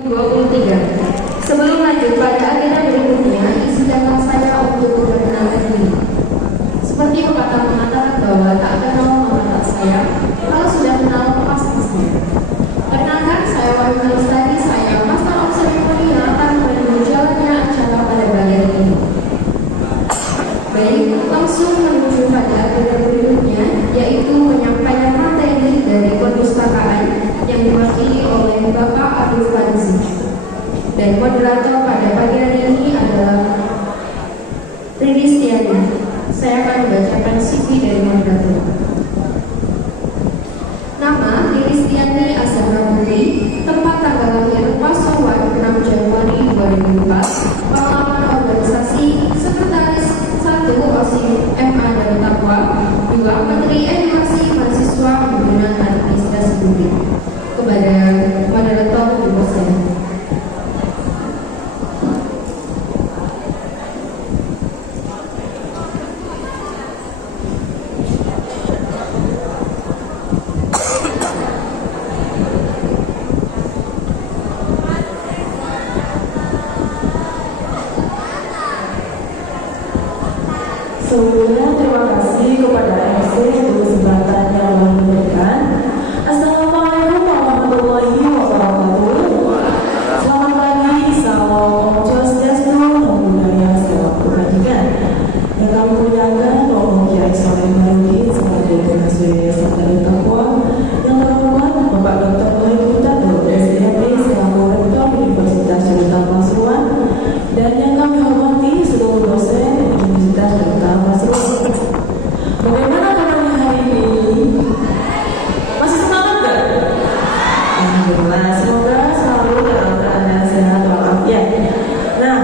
23. Sebelum lanjut pada agenda berikutnya, izinkan saya untuk memperkenalkan diri. Seperti pepatah mengatakan bahwa tak kenal maka tak sayang, kalau sudah kenal pas-pasnya. Perkenalkan, saya Wahyu Lestari, saya Master of Ceremony yang akan menemani jalannya acara pada bagian ini. Baik, langsung menuju pada agenda berikutnya, yaitu penyampaian materi dari perpustakaan yang diwakili oleh Bapak Arif Fadzi. Dan moderator pada pagi hari ini adalah Ristiani. Saya akan membacakan CV dari moderator. Nama Ristiani Azhara Putri, tempat tanggal lahir Pasuruan 6 Januari 2004, pengalaman organisasi Sekretaris 1 OSIS MA dan Takwa, 2 Menteri Edukasi Mahasiswa Hubungan Administrasi Publik. Kepada moderator saya. Sebelumnya terima kasih kepada MC untuk kesempatan yang telah diberikan. Assalamualaikum warahmatullahi wabarakatuh. Selamat pagi, salam swastiastu, namo buddhaya, salam kebajikan. Yang kami muliakan Romo Kiai Soleh Marudin sebagai Pengasuh Yayasan Darut Taqwa, yang terhormat Bapak Dr. Mulai Putado, SDMP selaku Rektor Universitas Darut Taqwa Pasuruan, dan yang kami hormati seluruh dosen Universitas Darut Taqwa Pasuruan. Bagaimana kabarnya hari ini? Masih semangat gak? Alhamdulillah, semoga selalu dalam keadaan sehat walafiat. Nah,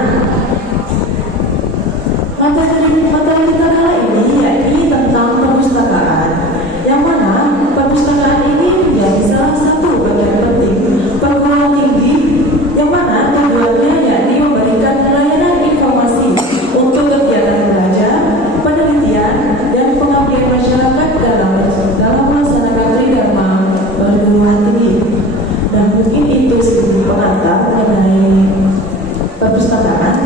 materi kita kali ini yakni tentang perpustakaan, yang mana perpustakaan ini menjadi salah satu bagian penting perguruan tinggi, yang mana tujuannya yakni memberikan layanan informasi untuk kegiatan belajar, penelitian, dan pengabdian masyarakat dalam melaksanakan tridharma perguruan tinggi. Dan mungkin itu sedikit pengantar mengenai perpustakaan.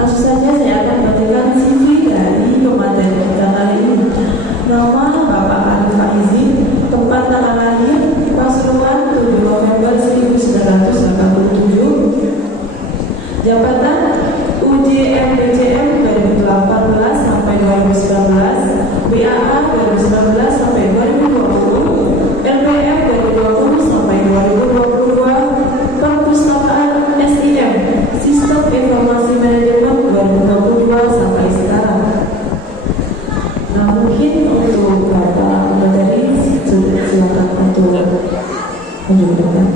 Langsung saja saya akan memberikan CV dari pemateri kita kali ini. Nama Bapak Arif Fadzi, tempat tanggal lahir Pasuruan 7 November 1987, jabatan UJMBCM 2018 sampai 2019, BAA 2019 sampai 2020, LPM 2020 sampai 2022, perpustakaan SIM, Sistem Informasi Manajemen 2022 sampai sekarang. Nah, mungkin untuk Bapak materi silakan untuk menunjukkan.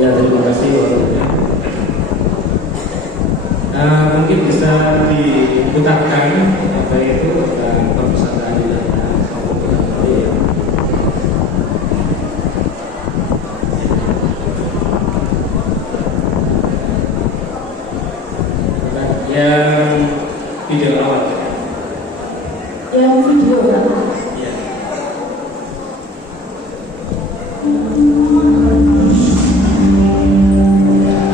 Ya, terima kasih. Mungkin bisa diputarkan apa itu perpustakaan di dalam. Yang video awal. Yang video kan? Ya.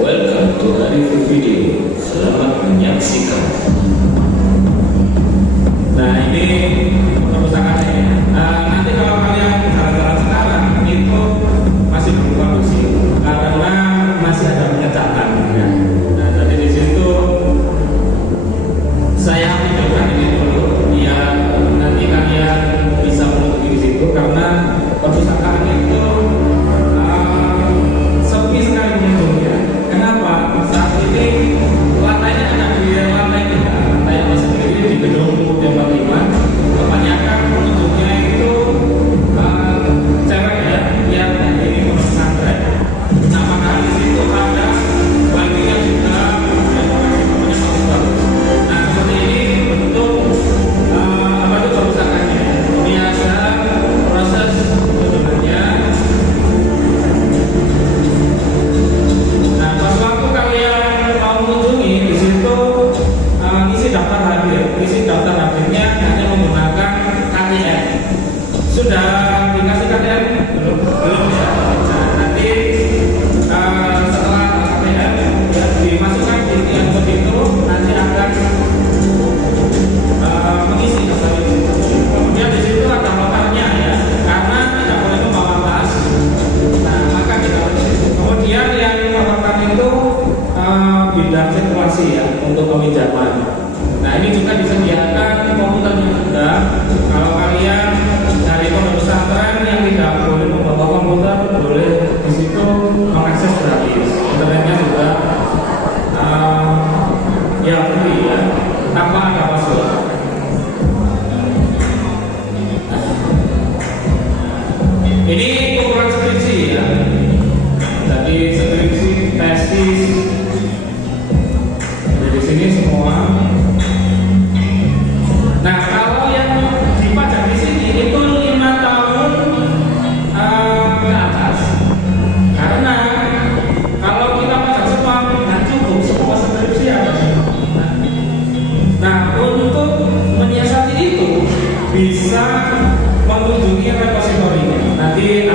Welcome to Arif Video. Selamat menyaksikan. Nah, ini perpustakaannya. Nanti kalau kalian jalan-jalan sekarang itu masih belum bagus sih, karena masih ada penyetakan. Ya. Nah, jadi di situ saya videokan ini dulu, biar nanti kalian bisa menutupi di situ, karena perpustakaan itu sepi sekali pengunjungnya. Kenapa? Saat ini lantainya ada di lantai 3, lantai yang sendiri di gedung UD45. Kebanyakan pengunjungnya itu cewek ya, yang dari pesantren. Nah, maka di situ ada bagi yang juga bagus. Nah, seperti ini bentuk apa itu perpustakaannya. Biasa proses dikasih KTM belum ya. Nah, nanti setelah KTM ya, dimasukkan di tiang itu nanti akan mengisi daftar itu. Kemudian di situ ada notarnya ya, karena tidak boleh membawa tas. Nah, maka kita kemudian yang melakukan itu bidang sirkulasi ya untuk peminjaman. Nah, ini juga disediakan komputernya juga. Kalau kalian dari pondok pesantren yang tidak boleh membawa komputer, boleh di situ mengakses gratis. Internetnya juga ya free ya, tanpa ada password. Ini ukuran skripsi ya. Jadi skripsi, tesis, di sini semua. Nah, kalau yang dipajang di sini itu 5 tahun ke atas. Karena kalau kita pajang semua nggak cukup semua skripsi ada. Nah, untuk menyiasati itu bisa mengunjungi repositorinya. Nanti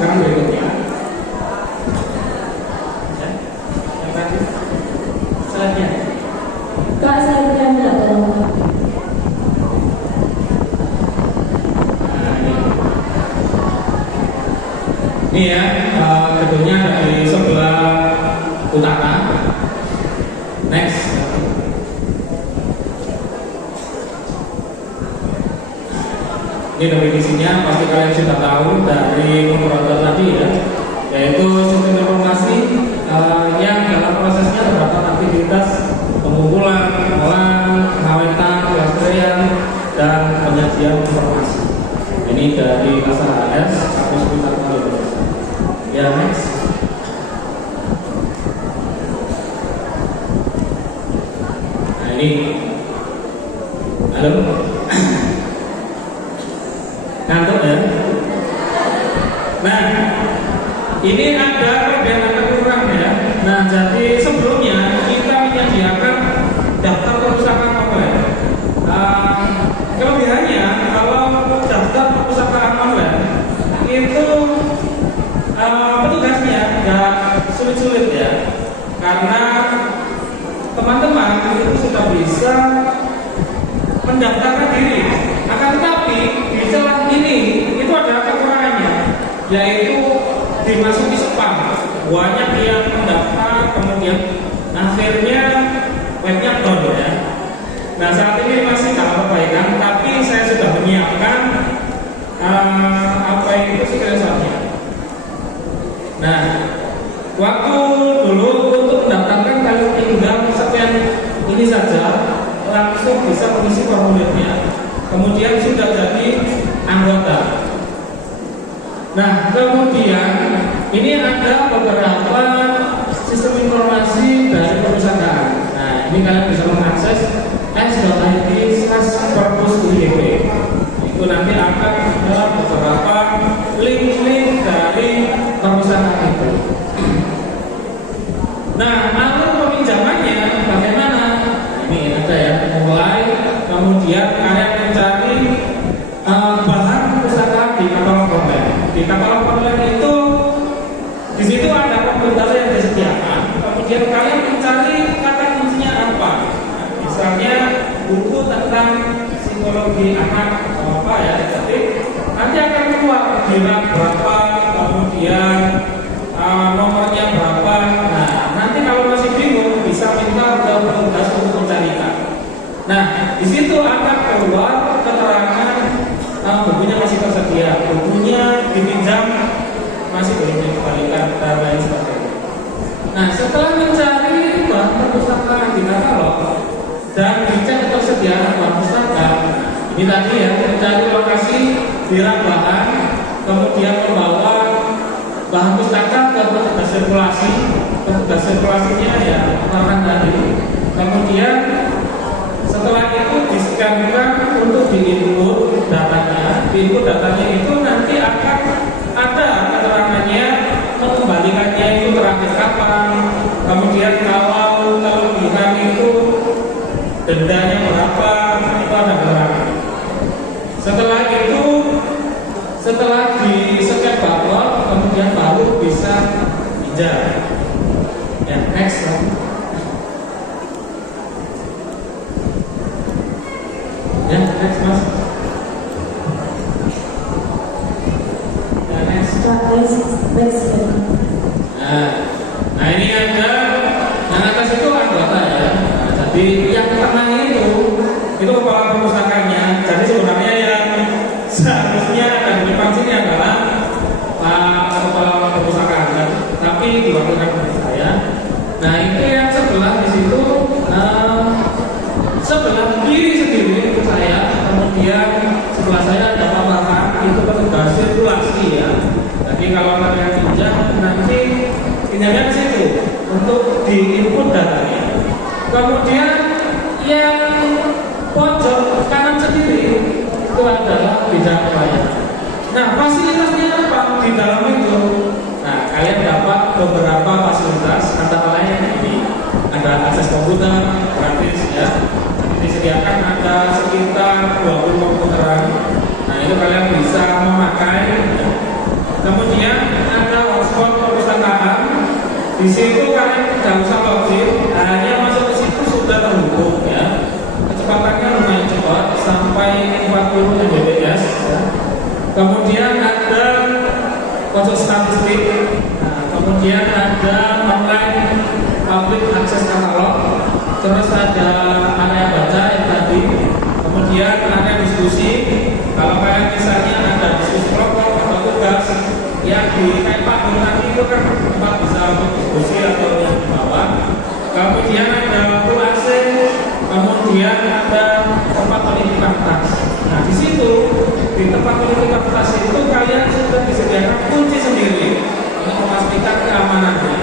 sekarang berikutnya. Ya, yang tadi slide-nya. Kak, saya minta tolong. Nah, ini ya, gedungnya ada di sebelah utara. Next. Ini definisinya pasti kalian sudah tahu dari moderator tadi ya, yaitu sistem informasi yang dalam prosesnya terdapat aktivitas pengumpulan, pengolahan, pengawetan, pelestarian, dan penyajian informasi. Ini dari Kasar HS Kampus Pusat Indonesia. Ya, next. Nah ini, halo. Ngantuk ya? Nah, ini ada kelebihan dan kekurangan ya. Nah, jadi sebelumnya kita menyediakan daftar perpustakaan online. Kelebihannya kalau daftar perpustakaan online itu petugasnya nggak sulit-sulit ya, karena teman-teman itu sudah bisa mendaftarkan diri. Akan tetapi di celah ini itu ada kekurangannya, yaitu dimasuki spam. Banyak yang mendaftar kemudian akhirnya webnya down ya. Nah, saat ini masih dalam perbaikan, tapi saya sudah menyiapkan apa itu screenshotnya. Nah, waktu dulu untuk mendaftarkan kalian tinggal scan ini saja, langsung bisa mengisi formulirnya. Kemudian sudah jadi anggota. Nah, kemudian ini ada beberapa sistem informasi dari perpustakaan. Nah, ini kalian bisa mengakses s.id/perpus.idp. Itu nanti akan ada beberapa link-link dari perpustakaan itu. Nah, alur peminjamannya bagaimana? Ini ada ya, mulai kemudian kalian mencari bahan perpustakaan di katalog online. Di katalog online itu di situ ada komputer yang disediakan. Kemudian kalian mencari kata kuncinya apa? Nah, misalnya buku tentang psikologi anak atau apa ya. Jadi nanti akan keluar bilang berapa, kemudian nomornya berapa. Nah, nanti kalau masih bingung bisa minta ke petugas untuk mencarikan. Nah, di situ akan keluar keterangan bukunya masih tersedia, bukunya dipinjam masih belum dikembalikan dan lain sebagainya. Nah, setelah mencari bahan perpustakaan di katalog dan dicek ketersediaan bahan pustaka, ini tadi ya, mencari lokasi di rak bahan, kemudian membawa bahan pustaka ke petugas sirkulasi. Petugas sirkulasinya ya rekan tadi. Kemudian setelah itu di-scan-kan untuk di-input datanya. Di-input datanya itu nanti akan ada keterangannya, mengembalikannya itu terakhir kapan. Kemudian kalau kelebihan itu dendanya berapa, itu ada keterangan. Setelah itu, setelah di-scan barcode, kemudian baru bisa pinjam. Ya, next. Ya, next mas. Ya, next. Next. Nah, ini ada yang atas itu anggota ya. Nah, jadi yang tengah itu kepala perpustakaannya. Jadi sebenarnya yang seharusnya akan di depan sini adalah kepala perpustakaan, tapi diwakilkan oleh saya. Nah, itu yang sebelah di situ, sebelah kiri sendiri itu saya, kemudian sebelah saya ada paparan, itu petugas sirkulasi ya. Jadi kalau kalian pinjam nanti pinjamnya ke situ untuk di-input datanya. Kemudian yang pojok kanan sendiri itu adalah bidang pelayanan. Nah, fasilitasnya apa di dalam itu? Nah, kalian dapat beberapa fasilitas, antara lain ini ada akses komputer gratis ya. Disediakan ada sekitar 20 komputeran. Nah, itu kalian bisa memakai ya. Kemudian Di situ kalian tidak usah login, hanya masuk ke situ sudah terhubung ya. Kecepatannya lumayan cepat sampai 40 Mbps ya. Kemudian ada pojok statistik, nah, kemudian ada online public access katalog, terus ada area baca yang tadi, kemudian ada diskusi. Kalau kalian misalnya ada diskusi kelompok atau tugas yang di tempat tadi itu kan tempat bisa berdiskusi atau yang di bawah. Kemudian ada full access, kemudian ada tempat penitipan tas. Nah di situ di tempat penitipan tas itu kalian sudah disediakan kunci sendiri untuk memastikan keamanannya.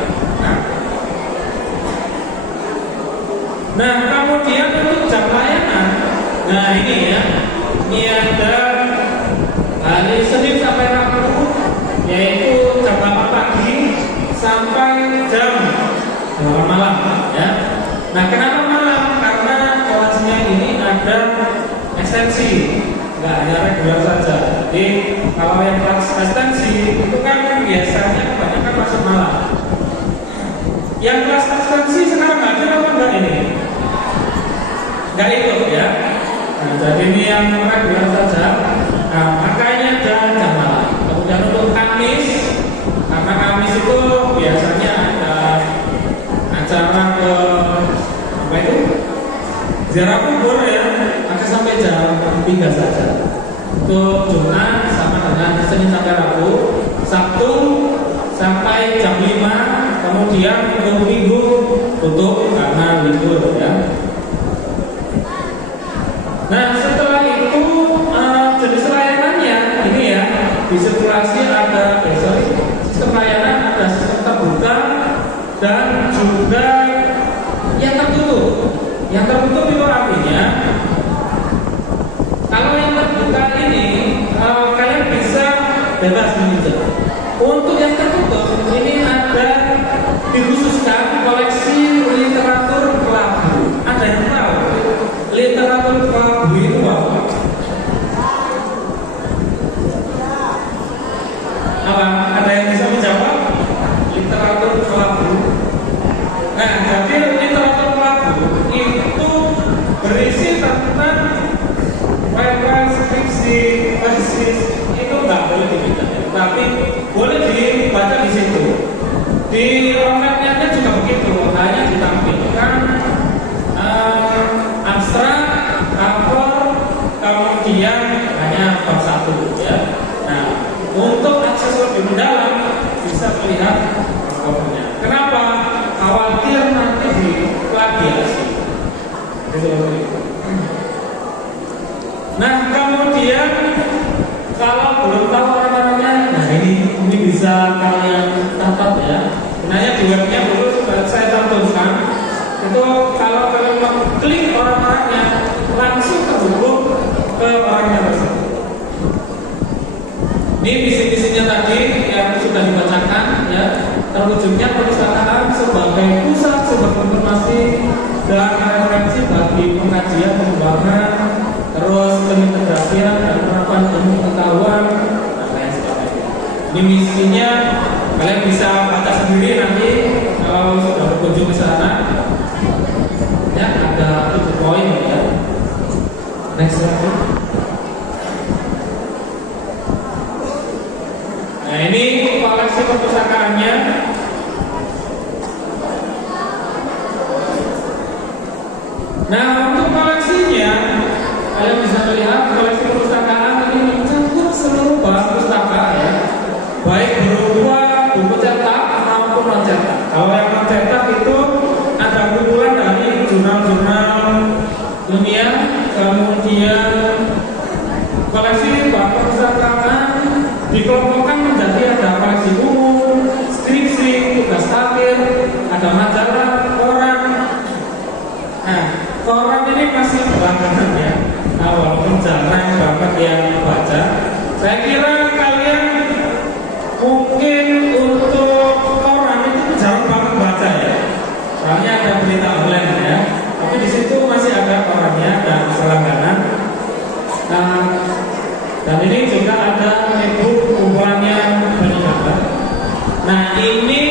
Nah kemudian untuk jam layanan, nah ini ya, ini ada hari Senin sampai Rabu, yaitu jam 8 pagi sampai jam 8 malam ya. Nah kenapa malam? Karena kelasnya ini ada ekstensi, nggak hanya reguler saja. Jadi kalau yang kelas ekstensi itu kan biasanya kebanyakan masuk malam. Yang kelas ekstensi sekarang ada apa enggak ini? Enggak ikut ya. Nah, jadi ini yang reguler saja. Nah, makanya ada jam malam. Kemudian untuk Kamis, karena Kamis itu biasanya ada acara ke apa itu? Ziarah kubur ya, maka sampai jam 3 saja. Untuk Jumat sama dengan Senin sampai Rabu, Sabtu sampai jam 5, kemudian untuk Minggu tutup karena libur ya. Nah setelah itu jenis layanannya ini ya, di sirkulasi ada sistem layanan, ada sistem terbuka dan juga yang tertutup. Yang tertutup itu artinya kalau yang terbuka ini kalian bisa bebas menginjak. Untuk yang tertutup ini ada dikhususkan koleksi literatur kelabu. Ada yang tahu literatur kelabu itu apa? Apa? Ada yang bisa menjawab? Literatur kelabu. Nah, jadi literatur kelabu itu berisi tentang file-file skripsi, tesis itu nggak boleh dibaca, tapi boleh dibaca di situ. Di roadmap-nya juga begitu, hanya ditampilkan abstrak, cover, kemudian hanya bab 1 ya. Nah, untuk akses lebih mendalam bisa melihat covernya. Kenapa? Khawatir nanti diplagiasi. Nah, kemudian kalau belum tahu orang-orangnya, nah ini bisa kalian catat ya. Sebenarnya di webnya dulu saya cantumkan. Itu kalau kalian klik orang-orangnya langsung terhubung ke orangnya tersebut. Ini visi-visinya tadi yang sudah dibacakan ya. Terwujudnya perpustakaan sebagai pusat sumber informasi dan referensi bagi pengkajian, pengembangan, terus pengintegrasian dan penerapan ilmu pengetahuan dan lain sebagainya. Ini misinya kalian bisa baca sendiri nanti kalau sudah berkunjung ke sana. Ya, ada 7 poin ya. Next slide. Nah, ini koleksi perpustakaannya. Nah, untuk koleksinya kalian bisa melihat koleksi perpustakaan ini mencakup seluruh bahan pustaka ya, baik berupa buku cetak maupun non cetak. Kalau yang non cetak itu ada kumpulan dari jurnal-jurnal dunia, kemudian koleksi bahan perpustakaan dikelompokkan menjadi ada koleksi umum, skripsi, tugas akhir, ada majalah, koran. Nah, koran ini masih belakangan ya. Nah, walaupun jarang banget yang baca, saya kira kalian mungkin untuk koran itu jarang banget baca ya. Soalnya ada berita online ya. Tapi di situ masih ada korannya dan selangganan. Nah, dan ini juga ada e-book kumpulannya banyak banget. Nah, ini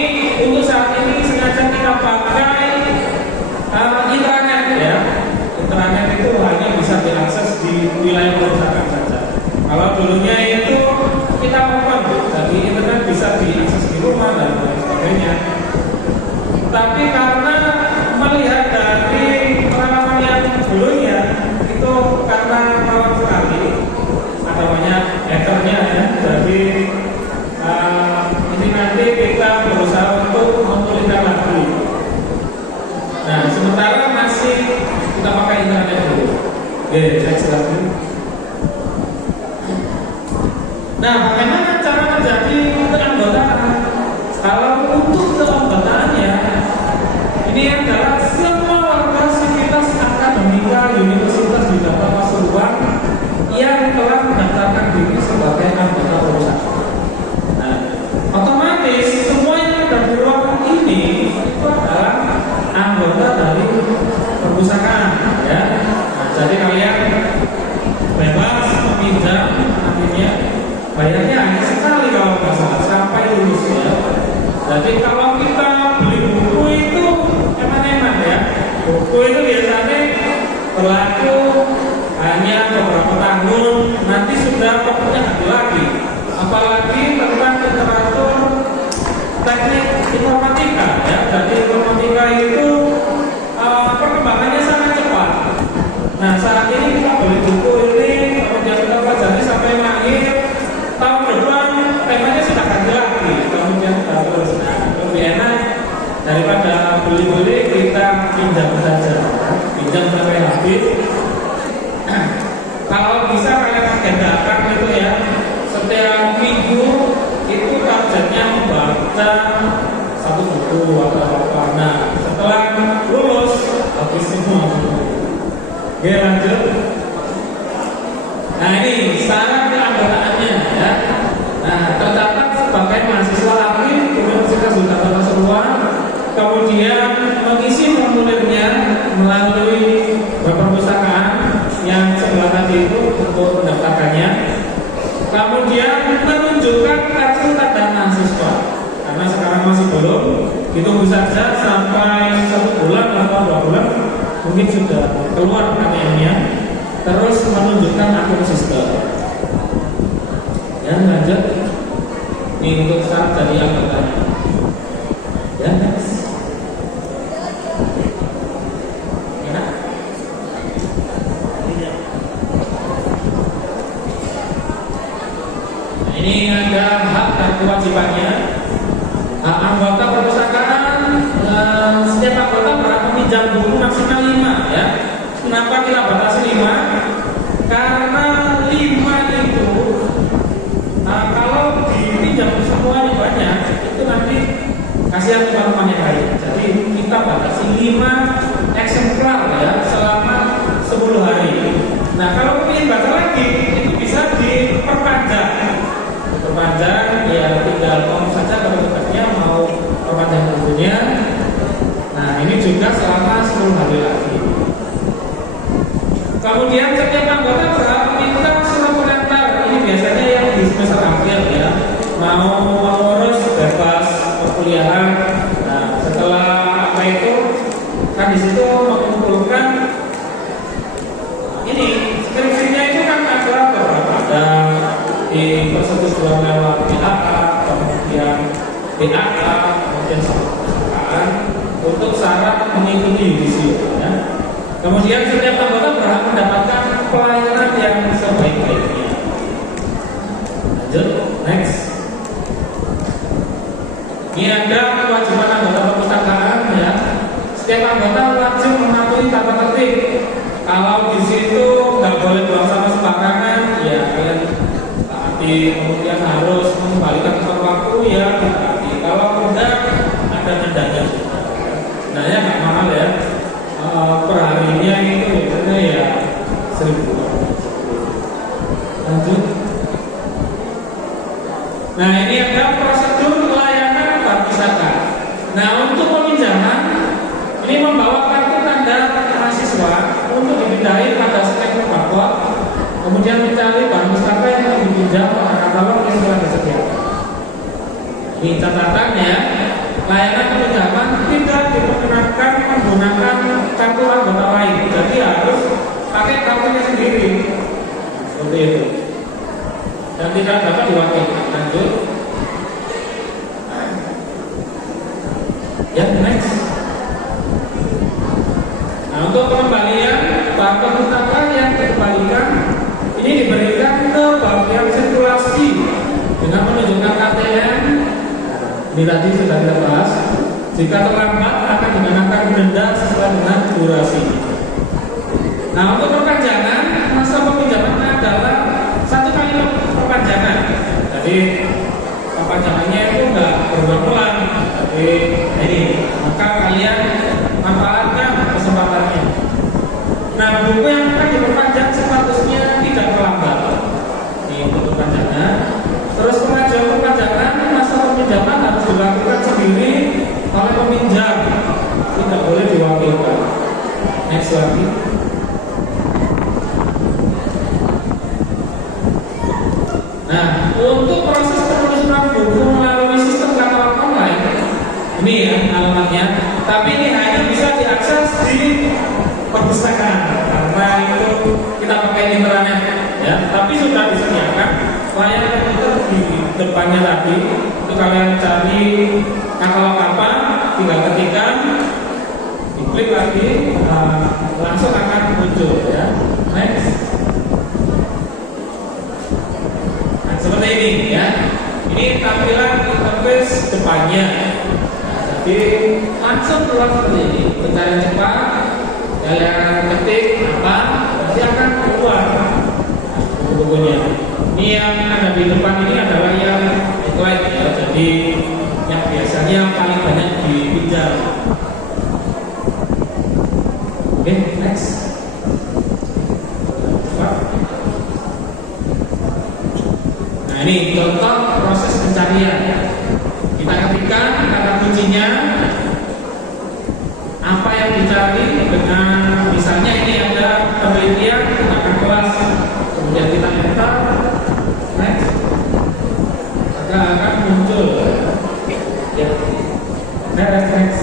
untuk saat ini Oke, next lagi. Nah, bagaimana cara menjadi keanggotaan? Kalau untuk keanggotaannya, ini adalah semua warga sivitas akademika Universitas Bidang Pasuruan yang telah mendaftarkan diri sebagai anggota perusahaan. Nah, otomatis semua yang ada di ruangan ini itu adalah anggota dari perusahaan, ya. Nah, jadi kalian bebas meminjam, artinya bayarnya hanya sekali kalau nggak salah sampai lulus, ya. Jadi kalau kita beli buku itu eman-eman, ya. Buku itu biasanya berlaku hanya beberapa tahun, nanti sudah pokoknya habis lagi. Apalagi tentang literatur teknik informatika, ya. Jadi informatika itu perkembangannya sangat cepat. Nah, saat ini kita beli buku ini, kemudian kita pelajari sampai akhir, tahun depan temanya sudah ganti lagi, kemudian terus. Nah, lebih enak daripada beli-beli, kita pinjam saja, pinjam sampai habis. Kalau bisa kalian agendakan itu, ya, setiap minggu itu targetnya membaca satu buku atau apa. Nah, setelah lulus habis semua buku. Oke, lanjut. Nah, ini syarat keanggotaannya, ya. Nah, tercatat sebagai mahasiswa aktif Universitas Bidang Pasuruan, kemudian mengisi formulirnya melalui web perpustakaan yang sebelah tadi itu untuk mendaftarkannya. Kemudian menunjukkan kartu tanda mahasiswa, karena sekarang masih belum, ditunggu saja sampai 1 bulan atau 2 bulan mungkin sudah keluar KTM-nya. Terus menunjukkan akun sistem. Ya, lanjut. Ini untuk syarat jadi anggota. Ya, next. Enak. Nah, ini ada hak dan kewajibannya. Hak anggota perpustakaan, setiap anggota berhak meminjam buku maksimal 5, ya. Kenapa kita batasi 5? Karena 5 itu kalau dipinjam semuanya banyak, itu nanti kasihan teman-teman yang lain. Jadi kita batasi 5 eksemplar, ya, selama 10 hari. Nah, kalau ingin baca lagi, itu bisa diperpanjang. Diperpanjang, ya, tinggal ngomong saja kalau tugasnya mau perpanjang bukunya. Nah, ini juga selama 10 hari lagi. Kemudian setiap anggota berhak meminta surat pengantar. Ini biasanya yang di semester akhir, ya, mau mengurus bebas perkuliahan. Nah, setelah apa itu kan di situ mengumpulkan ini skripsinya itu kan ada di persetujuan lewat BAA, kemudian BAA, kemudian perpustakaan untuk syarat mengikuti yudisium, ya. Kemudian setiap anggota berhak mendapatkan pelayanan yang sebaik-baiknya. Lanjut, next. Ini ada kewajiban anggota perpustakaan, ya. Setiap anggota wajib mematuhi tata tertib. Kalau di situ nggak boleh buang sampah sembarangan, ya kalian taati. Kemudian harus mengembalikan tepat waktu, ya ditaati. Kalau enggak, ada dendanya. Nah, ya nggak mahal, ya. Perharinya itu biasanya ya 1.000. Lanjut. Nah, ini ada prosedur layanan perpustakaan. Nah, untuk peminjaman ini membawa kartu tanda mahasiswa untuk dipindahin pada setiap barcode, kemudian mencari barang pustaka yang dipinjam pada katalog yang telah disediakan. Ini catatannya, layanan peminjaman tidak diperkenankan menggunakan kartu anggota lain, jadi harus pakai kartunya sendiri, seperti itu, dan tidak dapat diwakilkan. Lanjut, ya, next. Nah, untuk pengembalian barang pustaka yang dikembalikan ini diberikan ke bagian sirkulasi dengan menunjukkan KTM. Ini tadi sudah kita bahas. Jika terlambat akan dikenakan denda sesuai dengan durasi. Nah, untuk perpanjangan Jadi perpanjangannya itu nggak berulang-ulang. Jadi ini, maka kalian manfaatkan kesempatannya. Nah, buku yang akan diperpanjang statusnya tidak terlambat. Ini untuk perpanjangan. Terus pengajuan perpanjangan masa peminjaman harus dilakukan sendiri oleh peminjam, tidak boleh diwakilkan. Next lagi. Nah, untuk proses penelusuran buku melalui sistem katalog online, ini ya alamatnya. Tapi ini hanya bisa diakses di perpustakaan karena itu kita pakai internet, ya. Tapi sudah disediakan layar komputer di depannya tadi. Itu kalian cari katalog apa, tinggal ketikkan, diklik lagi, langsung akan muncul, ya. Next. Nah, seperti ini, ya. Ini tampilan interface depannya. Nah, jadi langsung keluar seperti ini. Pencarian cepat, kalian ketik apa, nanti akan keluar buku-bukunya. Ini yang ada di depan ini adalah yang backlight, ya. Jadi yang biasanya paling banyak dipinjam. Oke, next. Nah, ini contoh proses pencarian. Kita ketikkan kata kuncinya, apa yang dicari dengan misalnya ini ada penelitian tentang kelas, kemudian kita enter, next, maka akan muncul, ya, next.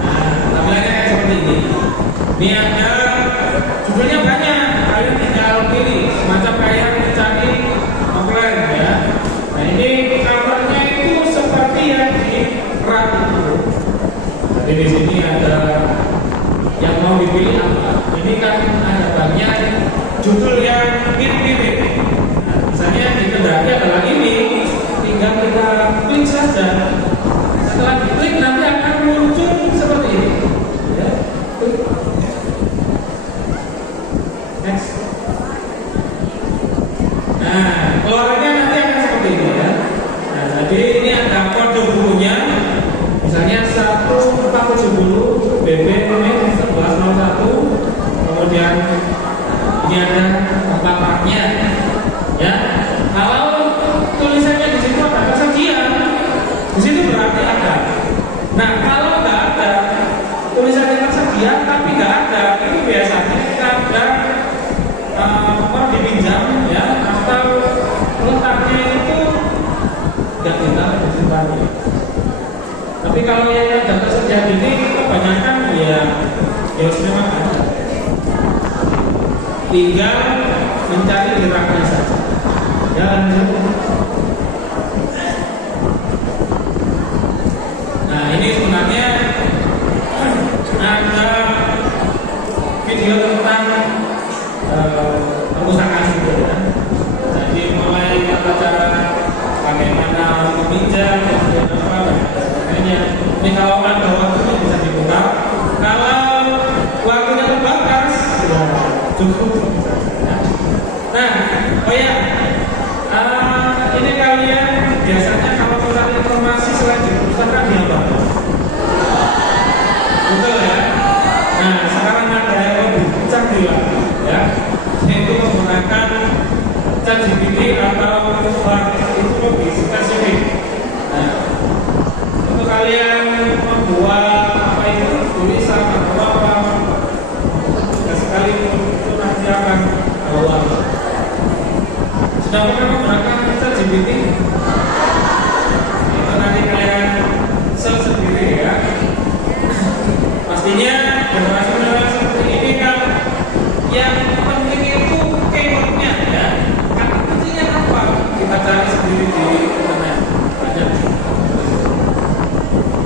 Nah, tampilannya kayak seperti ini. Ini ada judulnya banyak, kalian tinggal pilih semacam kayak mencari novel, ya. Nah, ini covernya itu seperti yang di rak itu. Jadi di sini ada yang mau dipilih apa. Ini kan ada banyak judul yang mirip-mirip. Nah, misalnya di kendaki adalah ini, tinggal kita klik saja. Setelah diklik nanti akan muncul seperti ini. Ya. Next. Nah, keluarnya nanti akan seperti ini, ya. Nah, jadi ini ada kode bukunya. Misalnya 1470 BB 1101, kemudian ini ada tempatnya, ya. Kalau tulisannya di situ ada kesajian, di situ berarti ada. Nah, kalau nggak ada tulisannya kesajian tapi nggak ada, itu biasanya ada nomor dipinjam, ya, atau letaknya itu nggak ditaruh di situ. Tapi kalau yang ada tersedia ini kebanyakan ya memang ada. Tinggal mencari di raknya saja. Ya, lanjut. Nah, ini sebenarnya ada video tentang perpustakaan juga, ya. Jadi mulai cara bagaimana meminjam, kemudian apa, ini kalau ada waktunya bisa dibuka. Kalau waktunya terbatas, ya cukup. Nah, oh ya, ini kalian biasanya kalau mencari informasi selain di perpustakaan di apa? Betul, ya. Nah, sekarang ada yang lebih canggih lagi, ya, yaitu menggunakan ChatGPT atau itu lebih spesifik. Nah, untuk kalian membuat apa itu tulisan atau apa, sekali itu nanti akan keluar. Sudah pernah menggunakan ChatGPT? Itu nanti kalian search sendiri, ya. Pastinya generasi seperti ini kan yang penting itu keywordnya, ya. Kata kuncinya apa? Kita cari sendiri di internet. Banyak.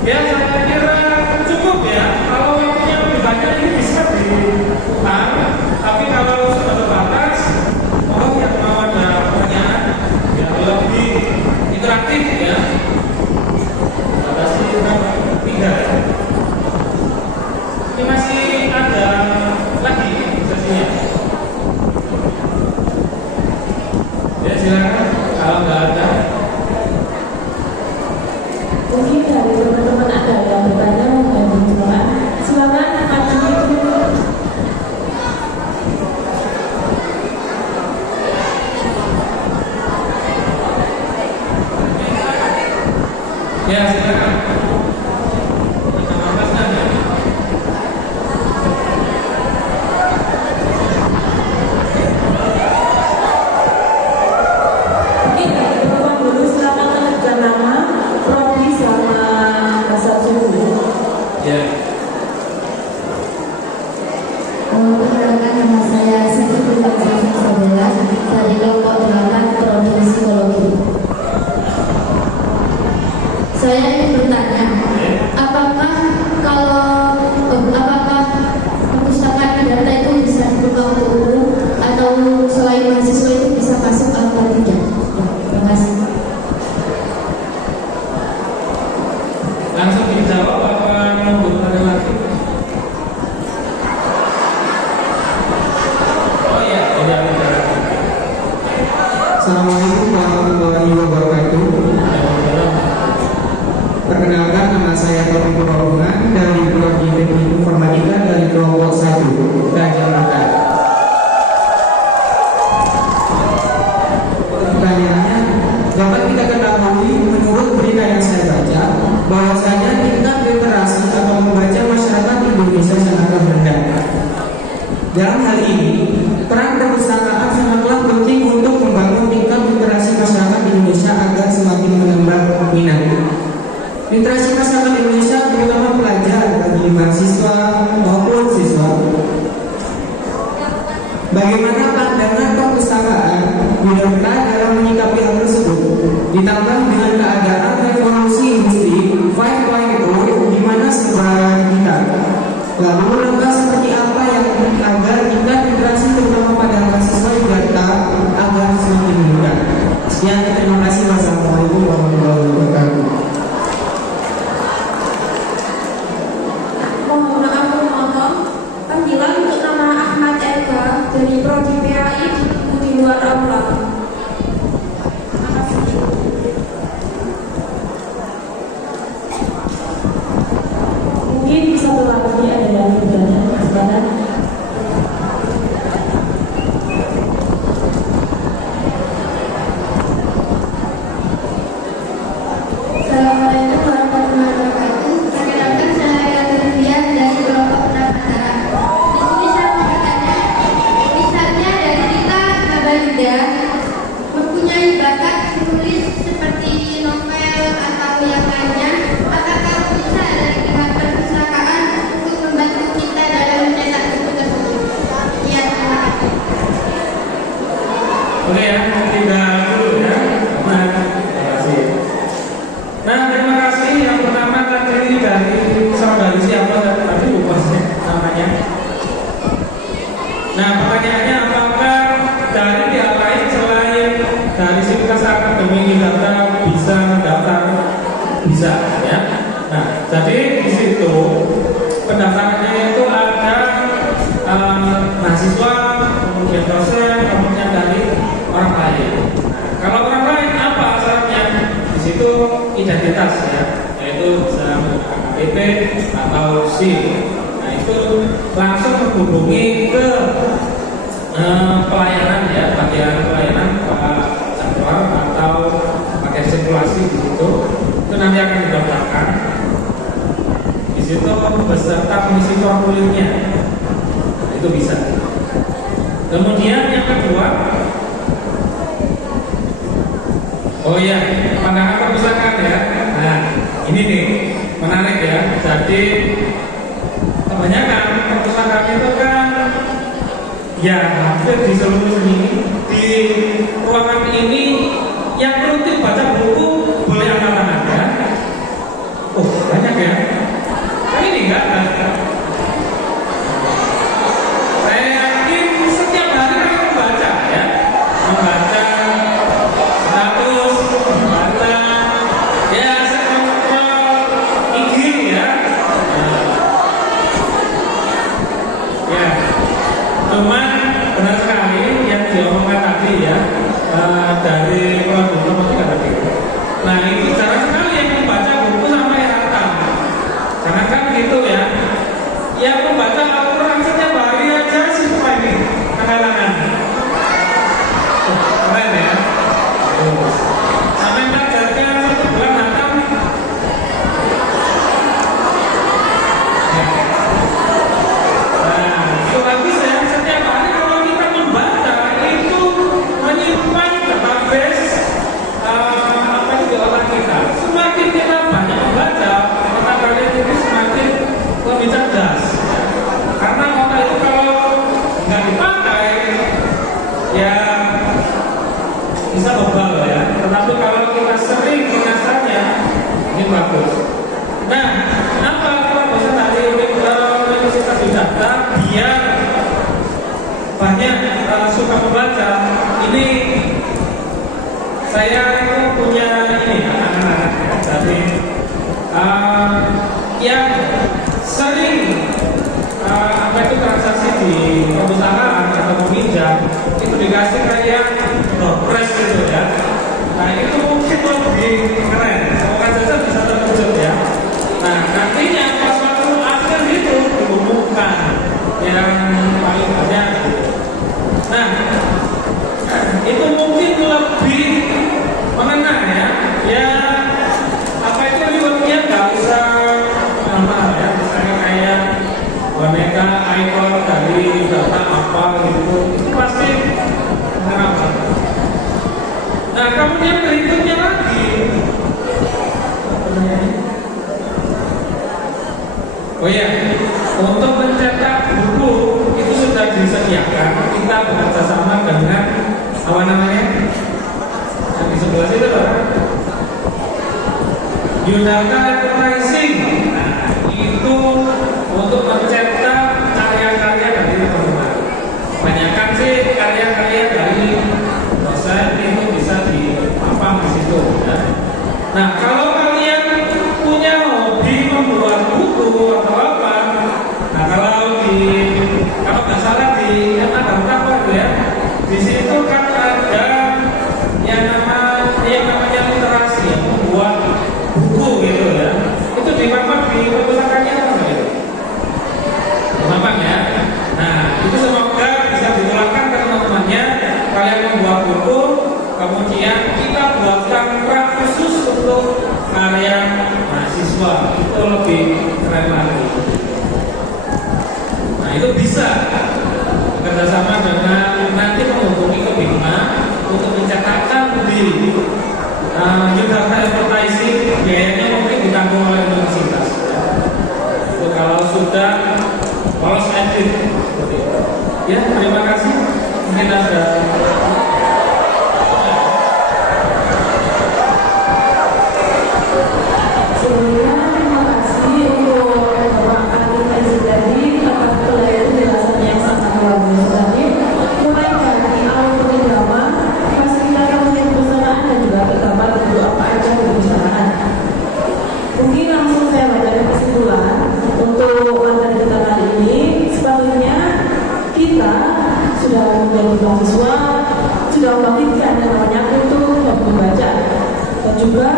Ya, saya kira cukup, ya. Kalau waktunya lebih banyak ini bisa diputar. Tapi kalau sudah terbatas, oh yang mau ada pertanyaan dari teman-teman ada yang bertanya mengenai perjuangan, silakan maju itu. Ya, silakan. Mungkin dari teman dulu silakan menunjukkan nama, prodi sama asal suku. Ya. Perkenalkan, nama saya Siti Putri Sabella dari kelompok 8 Prodi Psikologi. Saya ingin bertanya, apakah perpustakaan data itu bisa dibuka untuk umum atau selain mahasiswa itu bisa masuk atau tidak? Terima kasih. Langsung dijawab apa nunggu ada lagi? Oh iya, tidak ada. Assalamualaikum warahmatullahi wabarakatuh. Perkenalkan, nama saya Tommy Purwongan dari Prodi Teknik Informatika dari kelompok 1 Jakarta. Pertanyaannya, dapat kita ketahui menurut berita yang saya baca bahwasanya tingkat literasi atau membaca masyarakat Indonesia sangatlah rendah. Dalam hal ini, peran perpustakaan sangatlah penting untuk membangun tingkat literasi masyarakat Indonesia agar semakin menambah minat. Literasi masyarakat Indonesia terutama pelajar bagi mahasiswa maupun siswa. Bagaimana pandangan perpustakaan Bidata dalam menyikapi hal tersebut? Ditambah dengan keadaan revolusi industri 5.0 di mana serba digital. Lalu langkah seperti apa yang agar tingkat literasi terutama pada mahasiswa Bidata agar semakin meningkat? Sekian, terima kasih. Wassalamualaikum warahmatullahi wabarakatuh. Mohon maaf pemohon, panggilan untuk nama Ahmad Eka dari Prodi PAI di luar aula. Terima kasih. Mungkin bisa berlangsung ada yang bertanya, silakan. Assalamualaikum warahmatullahi wabarakatuh. Perkenalkan, saya Trivian dari kelompok 6 Antara. Di sini saya mau bertanya, misalnya dari kita Nabalida mempunyai bakat menulis seperti novel atau yang lainnya, apakah bisa dari pihak perpustakaan untuk membantu kita dalam mencetak buku tersebut? Ya, terima kasih. Oke ya, tinggal dulu ya. Nah, terima kasih. Nah, terima kasih. Yang pertama tadi dari siapa tadi lupa sih namanya. Nah, pertanyaannya apakah dari pihak lain selain dari Sivitas Akademi Data bisa mendaftar? Bisa ya. Nah, jadi di situ pendaftarannya itu ada mahasiswa, kemudian dosen, kemudian dari orang lain. Nah, kalau orang lain apa syaratnya? Di situ identitas ya, yaitu bisa menggunakan KTP atau SIM. Nah, itu langsung menghubungi ke pelayanan ya, bagian pelayanan Pak Jadwal atau bagian sirkulasi di situ. Itu nanti akan didaftarkan. Di situ beserta mengisi formulirnya. Nah, itu bisa. Kemudian yang kedua, oh ya, pandangan perpustakaan ya. Nah, ini nih menarik ya. Jadi kebanyakan perpustakaan itu kan ya hampir di seluruh di ruangan ini yang rutin baca buku boleh angkat tangan ya. Oh banyak ya. Kali ini enggak. Saya yakin setiap hari kan membaca ya, membaca status, membaca ya scroll IG ya. Ya, cuman benar sekali yang diomongkan tadi ya. Nah, kenapa terobosan dari Universitas Yogyakarta biar banyak suka membaca? Ini saya itu punya ini anak-anak ya, dari yang sering apa itu transaksi di perusahaan atau meminjam itu dikasih kayak doorpress gitu ya. Nah itu mungkin lebih keren. Semoga saja bisa terwujud ya. Nah nantinya pas waktu akhir itu diumumkan yang paling banyak. Nah itu mungkin lebih mengenai ya. Ya apa itu rewardnya nggak usah mahal ya. Misalnya kayak boneka icon dari data apa gitu, itu pasti kenapa? Nah kemudian berikutnya lagi, oh ya, untuk mencetak buku itu sudah disediakan. Kita bekerja sama dengan apa namanya? Yang di sebelah situ loh, Yunarta Advertising. Nah itu untuk mencetak karya-karya dari teman-teman. Kebanyakan sih karya-karya dari dosen itu bisa dipapang di situ ya. Nah kalau kalian punya hobi membuat buku atau apa, nah kalau nggak salah di ada berapa ya, di situ kan ada yang namanya literasi, yang membuat buku gitu ya. Itu dipapang di perpustakaannya apa gitu? Gampang ya. Nah, itu semoga bisa ditularkan ke teman-temannya. Kalian membuat buku, kemudian kita buatkan rak khusus untuk karya mahasiswa. Itu lebih keren lagi. Nah, itu bisa bekerjasama dengan nanti menghubungi ke Bima untuk mencetakkan di Yogyakarta Advertising. Biayanya mungkin ditanggung oleh universitas. Itu kalau sudah lolos edit seperti itu. Ya, terima kasih. Mungkin ada Sebelumnya terima kasih untuk Bapak Arif Aziz tadi atas penjelasan yang sangat luar biasa tadi, mulai dari awal penjelasan, fasilitas untuk perusahaan dan juga terdapat buku apa aja di perusahaan. Mungkin langsung saya baca kesimpulan untuk materi kita kali ini. Sepatutnya kita sudah menjadi mahasiswa, sudah membangkitkan yang namanya untuk membaca dan juga